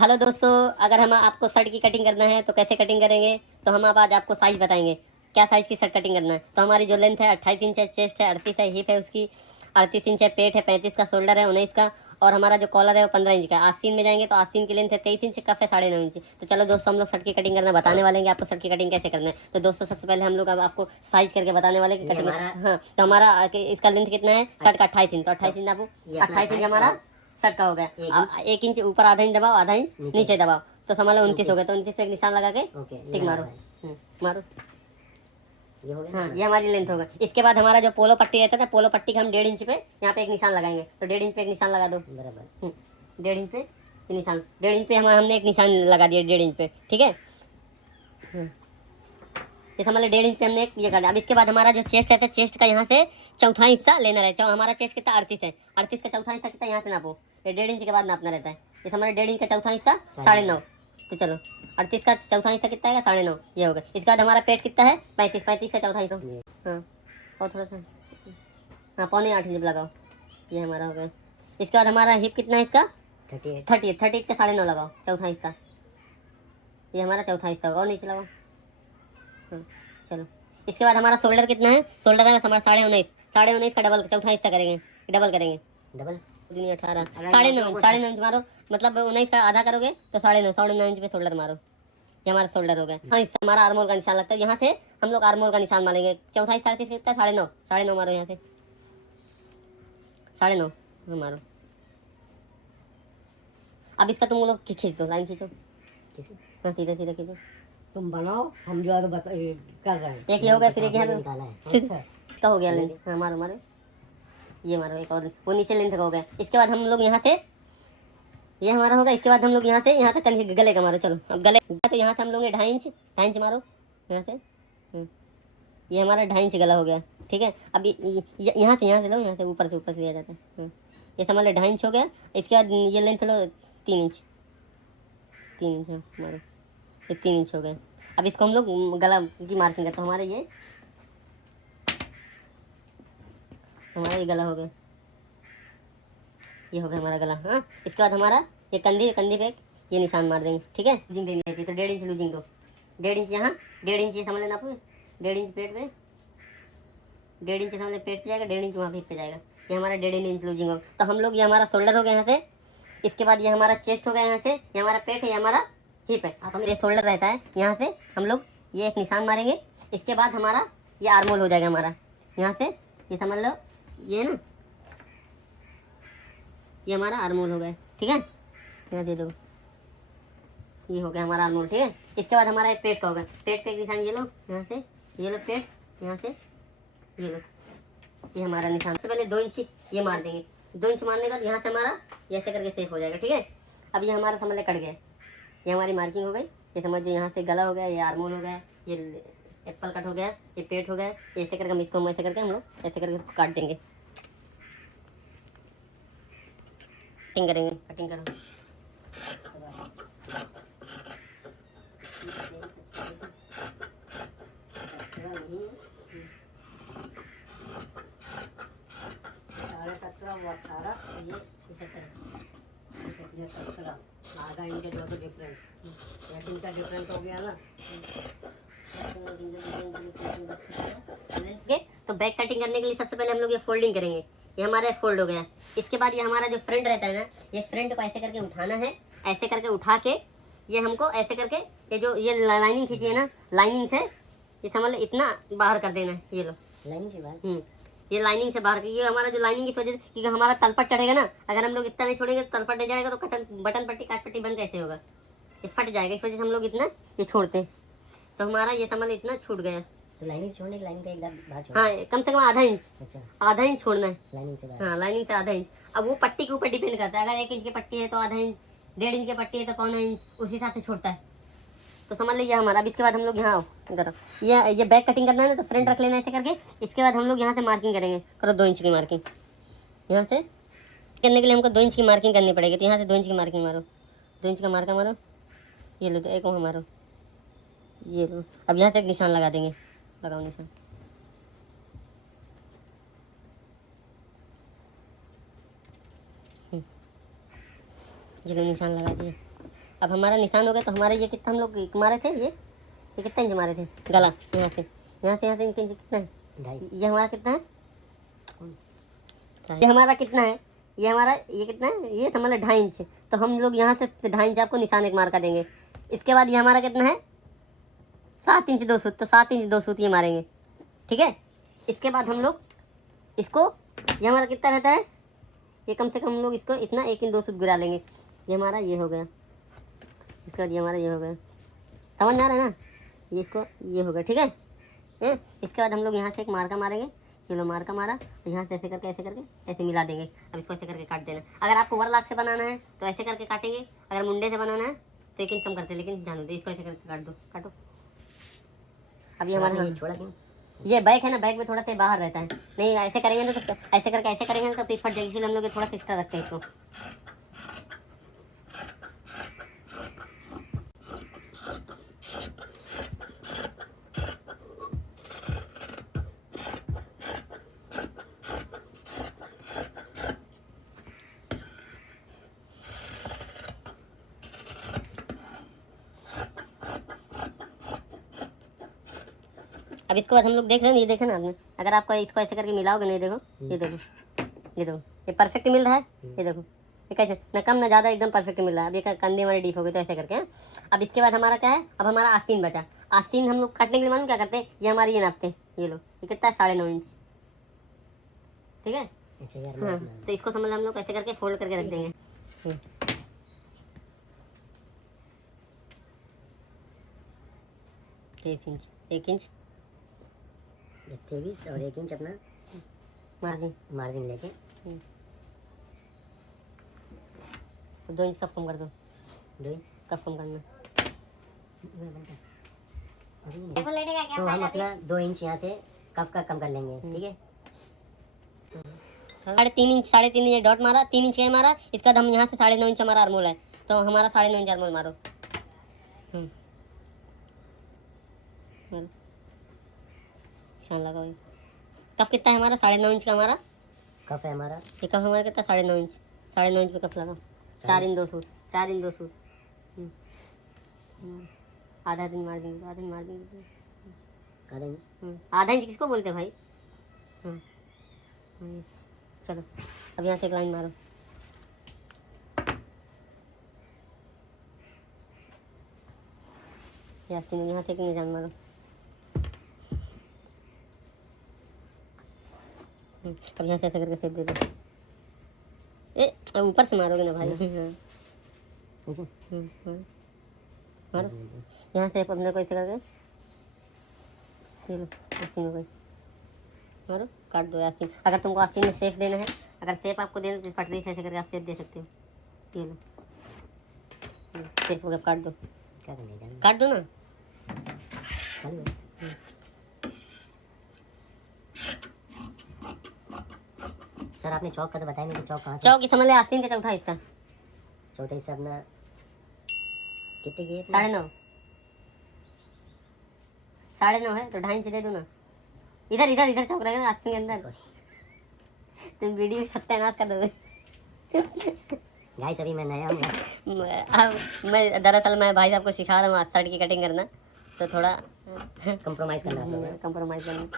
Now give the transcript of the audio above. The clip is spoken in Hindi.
हेलो दोस्तों, अगर हम आपको शर्ट की कटिंग करना है तो कैसे कटिंग करेंगे, तो हम अब आज आपको साइज बताएंगे क्या साइज की शर्ट कटिंग करना है। तो हमारी जो लेंथ है 28 इंच है, चेस्ट है 38 है, हिप है उसकी 38 इंच है, पेट है 35 का, शोल्डर है 19 का, और हमारा जो कॉलर है वो 15 इंच का। आस्तीन में जाएंगे तो आस्तीन की लेंथ है 23 इंच, कफ है 9.5 इंच। तो चलो दोस्तों, हम लोग शर्ट की कटिंग करना बताने वाले हैं आपको शर्ट की कटिंग कैसे करना है। तो दोस्तों सबसे पहले हम लोग अब आपको साइज करके बताने वाले हैं कि कटिंग। हाँ, तो हमारा इसका लेंथ कितना है शर्ट का 28 इंच। तो 28 इंच आपको 28 इंच हमारा शर्ट का हो गया। 1 इंच ऊपर, आधा इंच दबाओ, आधा इंच नीचे दबाओ, तो समझ लो 29 हो गया। तो 29 पे एक निशान लगा के टिक मारो। मारो। ये हो गया। हाँ, ये हमारी लेंथ होगा। इसके बाद हमारा जो पोलो पट्टी रहता है, पोलो पट्टी का हम 1.5 इंच पे यहाँ पे एक निशान लगाएंगे। तो 1.5 इंच पे एक निशान लगा दो बराबर। 1.5 इंच पे निशान, 1.5 इंच पे हमने एक निशान लगा दिया 1.5 इंच पे, ठीक है। ये समझ लो 1.5 इंच पे हमने एक ये कर दिया। अब इसके बाद हमारा जो चेस्ट रहता है, चेस्ट का यहाँ से चौथा हिस्सा लेना रहता है। हमारा चेस्ट कितना 38 है, 38 का चौथा हिस्सा कितना यहाँ से नापो, ये 1.5 इंच के बाद नापना रहता है। ये हमारा 1.5 इंच का चौथा हिस्सा 9.5। तो चलो 38 का चौथा हिस्सा कितना है, 9.5, ये होगा। इसके बाद हमारा पेट कितना है 35, 35 का चौथा हिस्सा। हाँ, और थोड़ा सा, हाँ 7.25 इंच लगाओ, ये हमारा हो गया। इसके बाद हमारा हिप कितना है इसका 38, 38 का 9.5 लगाओ, चौथा हिस्सा, ये हमारा चौथा हिस्सा होगा। और नीचे लगाओ। हाँ, चलो इसके बाद हमारा शोल्डर कितना है, शोल्डर है हमारा 19.5, 19.5 का डबल चौथा हिस्सा करेंगे, डबल करेंगे। डबल 18, 9.5, 9.5 इंच मारो, मतलब 19 का आधा करोगे तो 9.5, 9.5 इंच पे शोल्डर मारो। ये हमारा शोल्डर हो गया। हाँ, हिस्सा हमारा आर्मोल का निशान लगता है, यहाँ से हम लोग आर्मोल का निशान मारेंगे। चौथा हिस्सा 38 कितना है, 9.5, 9.5 मारो, यहाँ से 9.5 मारो। अब इसका तुम लोग खींच दो, लाइन खींचो, हाँ सीधे सीधे खींचो। तुम बनाओ, हम जो है तो कर रहे हैं। एक ये हो गया, फिर एक यहाँ निकाला है। इसका हो गया लेंथ। हाँ मारो मारो, ये मारो एक और, वो नीचे लेंथ का हो गया। इसके बाद हम लोग यहाँ से, ये हमारा होगा। इसके बाद हम लोग यहाँ से यहाँ तक गले का मारो। चलो अब गले, तो यहाँ से हम लोग 2.5 इंच, 2.5 इंच मारो यहाँ से। ये हमारा 2.5 इंच गला हो गया, ठीक है। अब यहाँ से लो, यहाँ से ऊपर से लिया जाता है। ये समझ लो 2.5 इंच हो गया। इसके बाद ये लेंथ लो 3 इंच, 3 इंच मारो, ये 3 इंच हो गए। अब इसको हम लोग गला की मार्किंग करते हैं। हमारा ये गला हो गया, ये हो गया हमारा गला। हाँ, इसके बाद हमारा ये कंधी पे ये निशान मार देंगे, ठीक है। लूजिंग देनी रहती है तो 1.5 इंच लूजिंग दो, 1.5 इंच यहाँ, 1.5 इंच ये समझ लेना आपको, 1.5 इंच पेट पे, 1.5 इंच समझ पेट पे जाएगा, 1.5 इंच वहाँ पे जाएगा। ये हमारा 1.5 इंच लूजिंग होगा। तो हम लोग, ये हमारा शोल्डर हो गया यहाँ से। इसके बाद ये हमारा चेस्ट हो गया यहाँ से, ये हमारा पेट है, ये हमारा हिप है। अब हम ये शोल्डर रहता है, यहाँ से हम लोग ये एक निशान मारेंगे। इसके बाद हमारा ये आर्मोल हो जाएगा हमारा, यहाँ से ये समझ लो, ये ना, ये हमारा आर्मोल हो गया, ठीक है। यहाँ दे दो, ये हो गया हमारा आर्मोल, ठीक है। इसके बाद हमारा एक पेट का होगा। पेट पे एक निशान ये लो, यहाँ से ये लो पेट, यहाँ से ये लो, ये हमारा निशान। सबसे पहले 2 इंच ये मार देंगे। 2 इंच मारने का यहाँ से हमारा ये ऐसे करके सेफ हो जाएगा, ठीक है। अब ये हमारा समझ ले कट गया, ये हमारी मार्किंग हो गई। ये समझ जो यहाँ से गला हो गया, ये आर्मोल हो गया, ये एप्पल कट हो गया, ये पेट हो गया। ऐसे करके हम इसको ऐसे करके हम लोग ऐसे करके इसको काट देंगे, कटिंग करेंगे। कटिंग करो, ये 17, आधा इंच जो तो डिफरेंस, 1 इंच का डिफरेंस हो गया ना। तो बैक कटिंग करने के लिए सबसे पहले हम लोग ये फोल्डिंग करेंगे। ये हमारा फोल्ड हो गया। इसके बाद ये हमारा जो फ्रंट रहता है ना, ये फ्रंट को ऐसे करके उठाना है। ऐसे करके उठा के ये हमको ऐसे करके, ये जो ये लाइनिंग खींची है ना, लाइनिंग से ये समझ लो इतना बाहर कर देना है। ये लो लाइनिंग से बाहर, ये लाइनिंग से बाहर, ये हमारा जो लाइनिंग इस वजह से, क्योंकि हमारा तलपट चढ़ेगा ना, अगर हम लोग इतना नहीं छोड़ेंगे तो तलपट नहीं जाएगा, तो बटन पट्टी काट पट्टी बंद कैसे होगा, ये फट जाएगा। इस वजह से हम लोग इतना ये छोड़ते हैं। तो हमारा ये समझ इतना छूट गया। तो लाइनिंग छोड़ने की, लाइनिंग का एकदम बाहर छोड़, हाँ कम से कम आधा इंच, अच्छा आधा इंच छोड़ना है लाइनिंग से बाहर। हाँ, लाइनिंग से आधा इंच। अब वो पट्टी के ऊपर डिपेंड करता है, अगर 1 इंच की पट्टी है तो आधा इंच, 1.5 इंच की पट्टी है तो 1.25 इंच, उस हिसाब से छोड़ता है। तो समझ लीजिए हमारा। अब इसके बाद हम लोग यहाँ करो, ये बैक कटिंग करना है ना, तो फ्रंट रख लेना ऐसे करके। इसके बाद हम लोग यहाँ से मार्किंग करेंगे। करो 2 इंच की मार्किंग, यहाँ से करने के लिए हमको 2 इंच की मार्किंग करनी पड़ेगी। तो यहाँ से 2 इंच की मार्किंग मारो, 2 इंच का मार्का मारो, ये लो, तो एक वहाँ मारो, ये लो। अब यहाँ से एक निशान लगा देंगे, लगाओ निशान, ये लो निशान लगा दिए। अब हमारा निशान हो गया तो हमारे ये कितना हम लोग मारे थे, ये कितना इंच मारे थे गला, यहाँ से इंच कितना है, 2.5। ये हमारा कितना है, ये हमारा कितना है, ये कितना है, ये समझ लो 2.5 इंच। तो हम लोग यहाँ से 2.5 इंच आपको निशान एक मार का देंगे। इसके बाद ये हमारा कितना है 7 इंच 2 सूत, तो 7 इंच 2 सूत ये मारेंगे, ठीक है। इसके बाद हम लोग इसको, ये हमारा कितना रहता है, ये कम से कम हम लोग इसको इतना 1 इंच 2 सूत गिरा लेंगे। ये हमारा ये हो गया, इसके बाद ये हमारा ये हो गया, समझ में आ रहा है ना, ये इसको ये हो गया, ठीक है। इसके बाद हम लोग यहाँ से एक मार्का मारेंगे, चलो मार्का मारा, तो यहाँ से ऐसे करके ऐसे मिला देंगे। अब इसको ऐसे करके काट देना। अगर आपको ओवरलॉक से बनाना है तो ऐसे करके काटेंगे, अगर मुंडे से बनाना है तो 1 इंच कम करते, लेकिन जानो दो, इसको ऐसे करके काट दो, काटो। अब ये हमारा छोड़ा क्यों? ये बैक है ना, बैक में थोड़ा सा बाहर रहता है, नहीं ऐसे करेंगे ना तो ऐसे करेंगे ना तो पीस फट जाएगी, इसलिए हम लोग ये थोड़ा सा एक्स्ट्रा रखते हैं इसको। अब इसके बाद हम लोग देख रहे हैं, ये देखे ना आपने, अगर आपको इसको ऐसे करके मिलाओगे नहीं, देखो ये देखो ये परफेक्ट मिल रहा है, ये देखो ये कैसे ना कम ना ज़्यादा एकदम परफेक्ट मिल रहा है। अब ये कंधे हमारी डीप हो गई तो ऐसे करके अब इसके बाद हमारा क्या है, अब हमारा आस्तीन बचा। आस्तीन हम लोग काटने के लिए मालूम क्या करते हैं, ये हमारी ये नापते हैं, ये लो ये कितना है 9.5 इंच, ठीक है। हाँ, तो इसको समझ हम लोग ऐसे करके फोल्ड करके रख देंगे। 1 इंच 1 इंच 23 और 1 इंच अपना मार्जिन लेके 2 इंच कब कम कर दो, 2 इंच कब कम करना, तो हम अपना 2 इंच यहाँ से कप का कम कर लेंगे, ठीक है। 3.5 इंच डॉट मारा, 3 इंच का मारा। इसके बाद हम यहाँ से 9.5 इंच हमारा आर्मोल है, तो हमारा 9.5 इंच आर्मोल मारो। निशान लगाओ। कफ कितना है हमारा, 9.5 इंच का हमारा कप है हमारा, ये कफ हमारा कितना 9.5 इंच, 9.5 इंच पे कफ लगा। 4 इंच 2 सूट, 4 इंच 2 सूट, आधा दिन मार्जिन, आधा इंच, आधा इंच किसको बोलते हैं भाई। चलो अब यहाँ से एक लाइन मारो, यहाँ से एक निशान मारो। अब यहाँ से ऐसे करके सेप दे दो। अब ऊपर से मारोगे ना भाई। मारो यहाँ से अपने को ऐसे करके आस्तीन को मारो, काट दो आस्तीन। अगर तुमको आस्तीन में सेफ देना है, अगर सेफ आपको देना तो पटरी से ऐसे करके आप सेफ दे सकते हो। ये लो सेफ हो गया, काट दो, काट दो ना। सर आपने चौक का तो बताया नहीं, तो चौक कहाँ से? चौक समझ ले आस्तीन का चौथा हिस्सा, चौथा हिस्सा अपना कितने की है? 9.5, 9.5 है तो 2.5 इंच दे दो ना। इधर इधर इधर चौक रहेगा ना आस्तीन के अंदर, तुम वीडियो सत्यानाश कर दोगे। गाइस अभी मैं नया हूँ, मैं दरअसल मैं भाई साहब को सिखा रहा हूँ शर्ट की कटिंग करना, तो थोड़ा कंप्रोमाइज़ करना होगा। कंप्रोमाइज़ करना।